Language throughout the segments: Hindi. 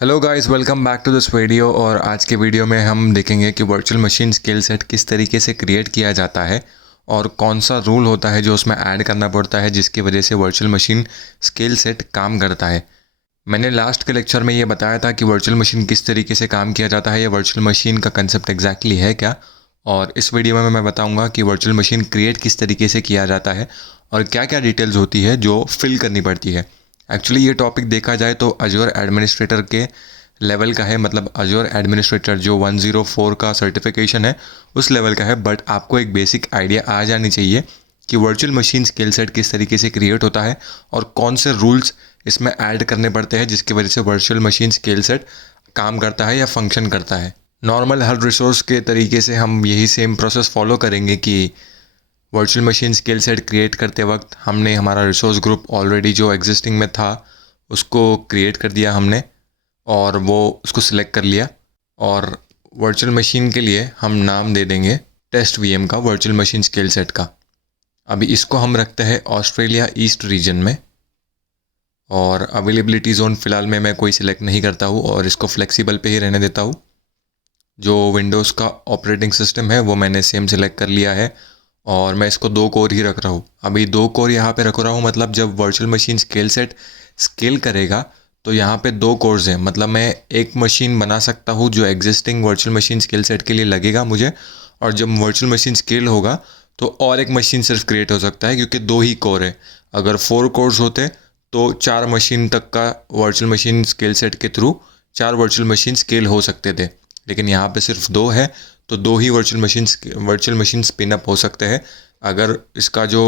Hello guys, welcome back to this video. और आज के वीडियो में हम देखेंगे कि वर्चुअल मशीन स्किल सेट किस तरीके से क्रिएट किया जाता है और कौन सा रूल होता है जो उसमें ऐड करना पड़ता है जिसकी वजह से वर्चुअल मशीन स्किल सेट काम करता है। मैंने लास्ट के लेक्चर में ये बताया था कि वर्चुअल मशीन किस तरीके से काम किया जाता है, या वर्चुअल मशीन का कंसेप्ट एग्जैक्टली है क्या। और इस वीडियो में मैं बताऊंगा कि वर्चुअल मशीन क्रिएट किस तरीके से किया जाता है और क्या क्या डिटेल्स होती है जो फिल करनी पड़ती है। एक्चुअली ये टॉपिक देखा जाए तो अजूर एडमिनिस्ट्रेटर के लेवल का है, मतलब अजूर एडमिनिस्ट्रेटर जो 104 का सर्टिफिकेशन है उस लेवल का है। बट आपको एक बेसिक आइडिया आ जानी चाहिए कि वर्चुअल मशीन स्किल सेट किस तरीके से क्रिएट होता है और कौन से रूल्स इसमें ऐड करने पड़ते हैं जिसकी वजह से वर्चुअल मशीन स्किल सेट काम करता है या फंक्शन करता है। नॉर्मल हर रिसोर्स के तरीके से हम यही सेम प्रोसेस फॉलो करेंगे कि virtual machine skill set create करते वक्त हमने हमारा रिसोर्स ग्रुप ऑलरेडी जो एग्जिस्टिंग में था उसको क्रिएट कर दिया हमने, और वो उसको सिलेक्ट कर लिया। और वर्चुअल मशीन के लिए हम नाम दे देंगे टेस्ट वीएम का, वर्चुअल मशीन स्किल सेट का। अभी इसको हम रखते हैं ऑस्ट्रेलिया ईस्ट रीजन में, और अवेलेबिलिटी ज़ोन फ़िलहाल में मैं कोई सिलेक्ट नहीं करता हूँ और इसको फ्लेक्सिबल पे ही रहने देता हूँ। जो विंडोज़ का ऑपरेटिंग सिस्टम है वो मैंने सेम सिलेक्ट कर लिया है और मैं इसको 2 कोर ही रख रहा हूँ। अभी 2 कोर यहाँ पे रख रहा हूँ, मतलब जब virtual machine scale set scale करेगा तो यहाँ पे 2 कोर्स हैं, मतलब मैं एक मशीन बना सकता हूँ जो existing virtual machine scale set के लिए लगेगा मुझे। और जब वर्चुअल मशीन स्केल होगा तो और एक मशीन सिर्फ क्रिएट हो सकता है, क्योंकि 2 ही कोर है। अगर 4 कोर्स होते तो 4 मशीन तक का वर्चुअल मशीन स्केल सेट के थ्रू 4 वर्चुअल मशीन स्केल हो सकते थे, लेकिन यहाँ पे सिर्फ 2 है तो 2 ही वर्चुअल मशीन स्पिन अप हो सकते हैं। अगर इसका जो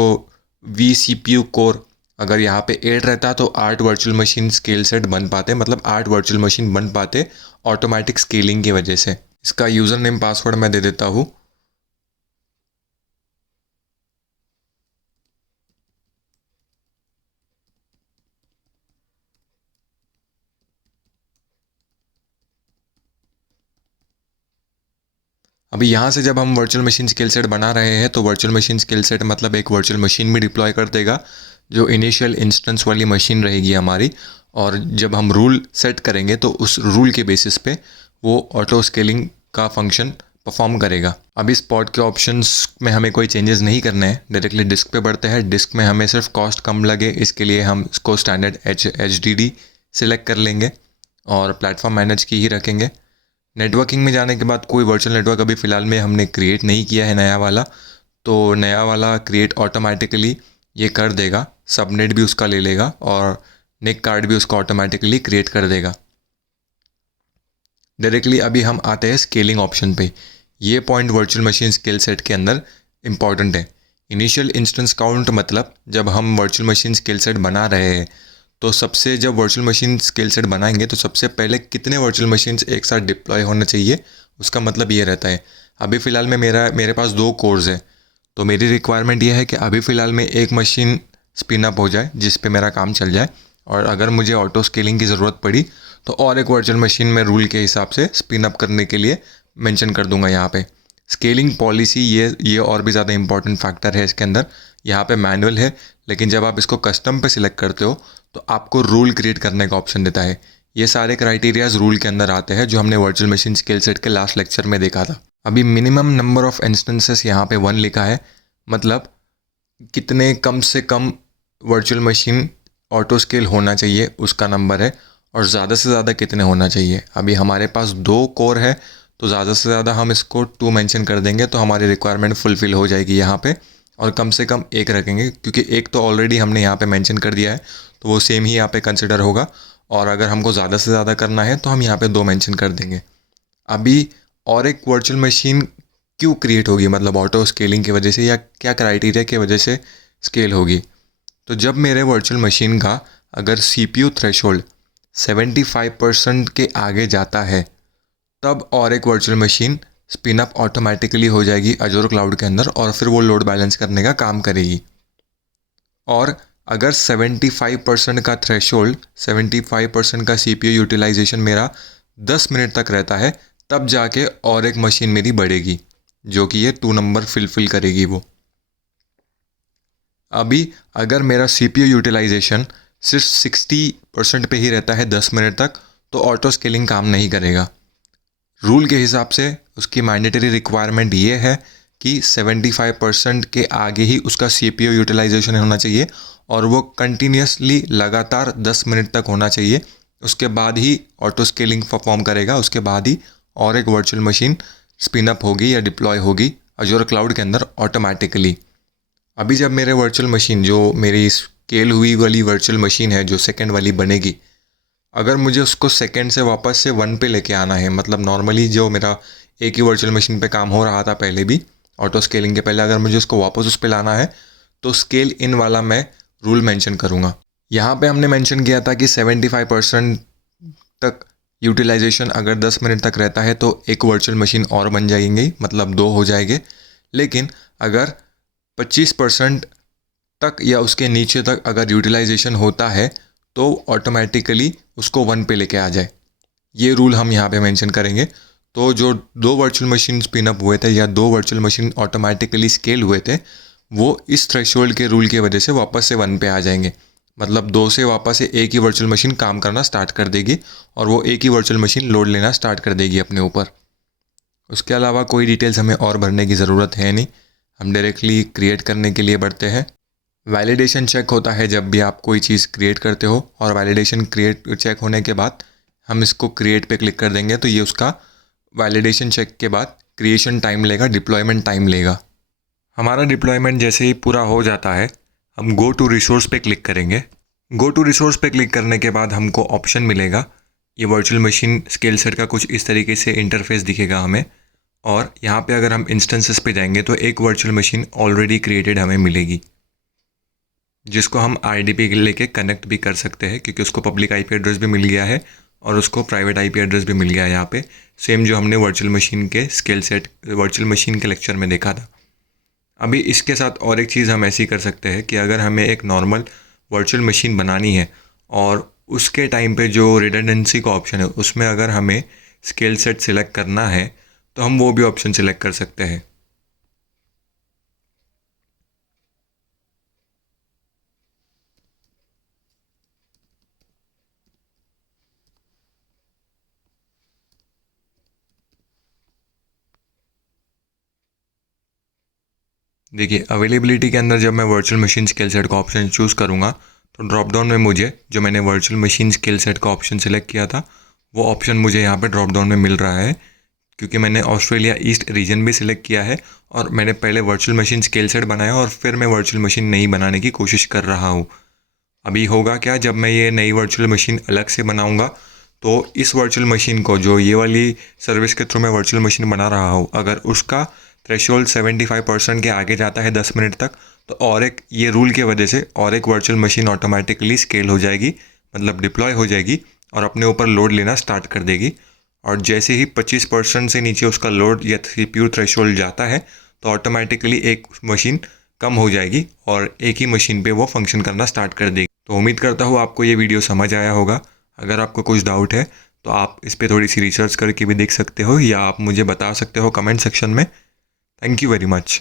V C P U core अगर यहाँ पे 8 रहता तो 8 वर्चुअल मशीन स्केल सेट बन पाते, मतलब 8 वर्चुअल मशीन बन पाते ऑटोमेटिक स्केलिंग की वजह से। इसका यूज़र नेम पासवर्ड मैं दे देता हूँ। अभी यहाँ से जब हम वर्चुअल मशीन स्किल सेट बना रहे हैं तो वर्चुअल मशीन स्किल सेट मतलब एक वर्चुअल मशीन में डिप्लॉय कर देगा जो इनिशियल इंस्टेंस वाली मशीन रहेगी हमारी। और जब हम रूल सेट करेंगे तो उस रूल के बेसिस पे वो ऑटो स्केलिंग का फंक्शन परफॉर्म करेगा। अभी स्पॉट के ऑप्शंस में हमें कोई चेंजेस नहीं करने हैं, डायरेक्टली डिस्क पे बढ़ते हैं। डिस्क में हमें सिर्फ कॉस्ट कम लगे इसके लिए हम इसको standard H D D select कर लेंगे और प्लेटफॉर्म मैनेज की ही रखेंगे। नेटवर्किंग में जाने के बाद कोई वर्चुअल नेटवर्क अभी फ़िलहाल में हमने क्रिएट नहीं किया है नया वाला, तो नया वाला क्रिएट ऑटोमेटिकली ये कर देगा। सबनेट भी उसका ले लेगा और नेक कार्ड भी उसका ऑटोमेटिकली क्रिएट कर देगा। डायरेक्टली अभी हम आते हैं स्केलिंग ऑप्शन पे। ये point virtual machine scale set के अंदर इंपॉर्टेंट है। इनिशियल इंस्टेंस काउंट मतलब जब हम वर्चुअल मशीन स्केल सेट बना रहे हैं तो सबसे जब वर्चुअल मशीन स्केल सेट बनाएंगे तो सबसे पहले कितने वर्चुअल मशीन्स एक साथ डिप्लॉय होना चाहिए, उसका मतलब ये रहता है। अभी फ़िलहाल में मेरे पास 2 कोर्स है, तो मेरी रिक्वायरमेंट ये है कि अभी फ़िलहाल में एक मशीन स्पिन अप हो जाए जिस पे मेरा काम चल जाए, और अगर मुझे ऑटो स्केलिंग की ज़रूरत पड़ी तो और एक वर्चुअल मशीन में रूल के हिसाब से स्पिन अप करने के लिए मेंशन कर दूंगा यहाँ पे। स्केलिंग पॉलिसी ये और भी ज़्यादा इंपॉर्टेंट फैक्टर है इसके अंदर। यहाँ पे मैनुअल है, लेकिन जब आप इसको कस्टम पे सिलेक्ट करते हो तो आपको रूल क्रिएट करने का ऑप्शन देता है। ये सारे क्राइटेरियाज रूल के अंदर आते हैं जो हमने वर्चुअल मशीन स्किल सेट के लास्ट लेक्चर में देखा था। अभी मिनिमम नंबर ऑफ इंस्टेंसेस यहाँ पे 1 लिखा है, मतलब कितने कम से कम वर्चुअल मशीन ऑटो स्केल होना चाहिए उसका नंबर है, और ज़्यादा से ज़्यादा कितने होना चाहिए। अभी हमारे पास 2 कोर है तो ज़्यादा से ज़्यादा हम इसको 2 मेंशन कर देंगे तो हमारी रिक्वायरमेंट फुलफ़िल हो जाएगी यहाँ पे। और कम से कम 1 रखेंगे क्योंकि 1 तो ऑलरेडी हमने यहाँ पे मेंशन कर दिया है तो वो सेम ही यहाँ पे कंसिडर होगा। और अगर हमको ज़्यादा से ज़्यादा करना है तो हम यहाँ पे 2 मेंशन कर देंगे। अभी और एक वर्चुअल मशीन क्यों क्रिएट होगी, मतलब ऑटो स्केलिंग की वजह से या क्या क्राइटेरिया की वजह से स्केल होगी। तो जब मेरे वर्चुअल मशीन का अगर CPU थ्रेशोल्ड 75% के आगे जाता है तब और एक virtual machine spin up automatically हो जाएगी अजूर क्लाउड के अंदर, और फिर वो लोड बैलेंस करने का काम करेगी। और अगर 75% का थ्रेशोल्ड 75% का CPU यूटिलाइजेशन मेरा 10 मिनट तक रहता है तब जाके और एक मशीन मेरी बढ़ेगी जो कि ये 2 नंबर फिल करेगी वो। अभी अगर मेरा CPU यूटिलाइजेशन सिर्फ 60% पे ही रहता है 10 मिनट तक तो ऑटो स्केलिंग काम नहीं करेगा। रूल के हिसाब से उसकी मैंडेटरी रिक्वायरमेंट ये है कि 75% के आगे ही उसका CPU यूटिलाइजेशन होना चाहिए और वो कंटिन्यूसली लगातार 10 मिनट तक होना चाहिए। उसके बाद ही ऑटो स्केलिंग परफॉर्म करेगा, उसके बाद ही और एक वर्चुअल मशीन स्पिन अप होगी या डिप्लॉय होगी अजूर क्लाउड के अंदर ऑटोमेटिकली। अभी जब मेरे वर्चुअल मशीन, जो मेरी स्केल हुई वाली वर्चुअल मशीन है जो सेकंड वाली बनेगी, अगर मुझे उसको सेकंड से वापस से 1 पे लेके आना है, मतलब नॉर्मली जो मेरा एक ही वर्चुअल मशीन पे काम हो रहा था पहले भी ऑटो स्केलिंग के पहले, अगर मुझे उसको वापस उस पे लाना है तो स्केल इन वाला मैं रूल मेंशन करूँगा। यहाँ पे हमने मेंशन किया था कि 75% तक यूटिलाइजेशन अगर 10 मिनट तक रहता है तो एक वर्चुअल मशीन और बन जाएंगी, मतलब 2 हो जाएंगे। लेकिन अगर 25% तक या उसके नीचे तक अगर यूटिलाइजेशन होता है तो ऑटोमेटिकली उसको 1 पे लेके आ जाए, ये रूल हम यहाँ पे मेंशन करेंगे। तो जो 2 वर्चुअल मशीन स्पिन अप हुए थे या 2 वर्चुअल मशीन ऑटोमेटिकली स्केल हुए थे, वो इस थ्रेशोल्ड के रूल की वजह से वापस से 1 पे आ जाएंगे। मतलब 2 से वापस से एक ही वर्चुअल मशीन काम करना स्टार्ट कर देगी और वो एक ही वर्चुअल मशीन लोड लेना स्टार्ट कर देगी अपने ऊपर। उसके अलावा कोई डिटेल्स हमें और भरने की ज़रूरत है नहीं, हम डायरेक्टली क्रिएट करने के लिए बढ़ते हैं। वैलिडेशन चेक होता है जब भी आप कोई चीज़ क्रिएट करते हो, और वैलिडेशन क्रिएट चेक होने के बाद हम इसको क्रिएट पे क्लिक कर देंगे तो ये उसका वैलिडेशन चेक के बाद क्रिएशन टाइम लेगा, डिप्लॉयमेंट टाइम लेगा। हमारा डिप्लॉयमेंट जैसे ही पूरा हो जाता है हम गो टू रिसोर्स पे क्लिक करेंगे। गो टू रिसोर्स पे क्लिक करने के बाद हमको ऑप्शन मिलेगा, ये वर्चुअल मशीन स्केल सेट का कुछ इस तरीके से इंटरफेस दिखेगा हमें, और यहाँ पे अगर हम इंस्टेंसेस पे जाएंगे तो एक वर्चुअल मशीन ऑलरेडी क्रिएटेड हमें मिलेगी, जिसको हम IDP लेके कनेक्ट भी कर सकते हैं क्योंकि उसको पब्लिक IP एड्रेस भी मिल गया है और उसको प्राइवेट IP एड्रेस भी मिल गया है यहाँ पे, सेम जो हमने वर्चुअल मशीन के स्केल सेट वर्चुअल मशीन के लेक्चर में देखा था। अभी इसके साथ और एक चीज़ हम ऐसी कर सकते हैं कि अगर हमें एक नॉर्मल वर्चुअल मशीन बनानी है और उसके टाइम पे जो रिडंडेंसी का ऑप्शन है उसमें अगर हमें स्केल सेट सिलेक्ट करना है तो हम वो भी ऑप्शन सिलेक्ट कर सकते हैं। देखिए अवेलेबिलिटी के अंदर जब मैं वर्चुअल मशीन स्केल सेट का ऑप्शन चूज़ करूँगा तो ड्रॉप डाउन में मुझे जो मैंने वर्चुअल मशीन स्केल सेट का ऑप्शन सिलेक्ट किया था वो ऑप्शन मुझे यहाँ पे ड्रॉप डाउन में मिल रहा है, क्योंकि मैंने ऑस्ट्रेलिया ईस्ट रीजन भी सिलेक्ट किया है और मैंने पहले वर्चुअल मशीन स्केल सेट बनाया और फिर मैं वर्चुअल मशीन नहीं बनाने की कोशिश कर रहा हूँ। अभी होगा क्या, जब मैं ये नई वर्चुअल मशीन अलग से बनाऊँगा तो इस वर्चुअल मशीन को, जो ये वाली सर्विस के थ्रू मैं वर्चुअल मशीन बना रहा हूँ, अगर उसका थ्रेशोल्ड 75% के आगे जाता है 10 मिनट तक तो और एक ये रूल की वजह से और एक वर्चुअल मशीन ऑटोमेटिकली स्केल हो जाएगी, मतलब डिप्लॉय हो जाएगी और अपने ऊपर लोड लेना स्टार्ट कर देगी। और जैसे ही 25% से नीचे उसका लोड या CPU थ्रेशोल्ड जाता है तो ऑटोमेटिकली एक मशीन कम हो जाएगी और एक ही मशीन पे वो फंक्शन करना स्टार्ट कर देगी। तो उम्मीद करता हूँ आपको ये वीडियो समझ आया होगा। अगर आपको कुछ डाउट है तो आप इस पर थोड़ी सी रिसर्च करके भी देख सकते हो या आप मुझे बता सकते हो कमेंट सेक्शन में। Thank you very much.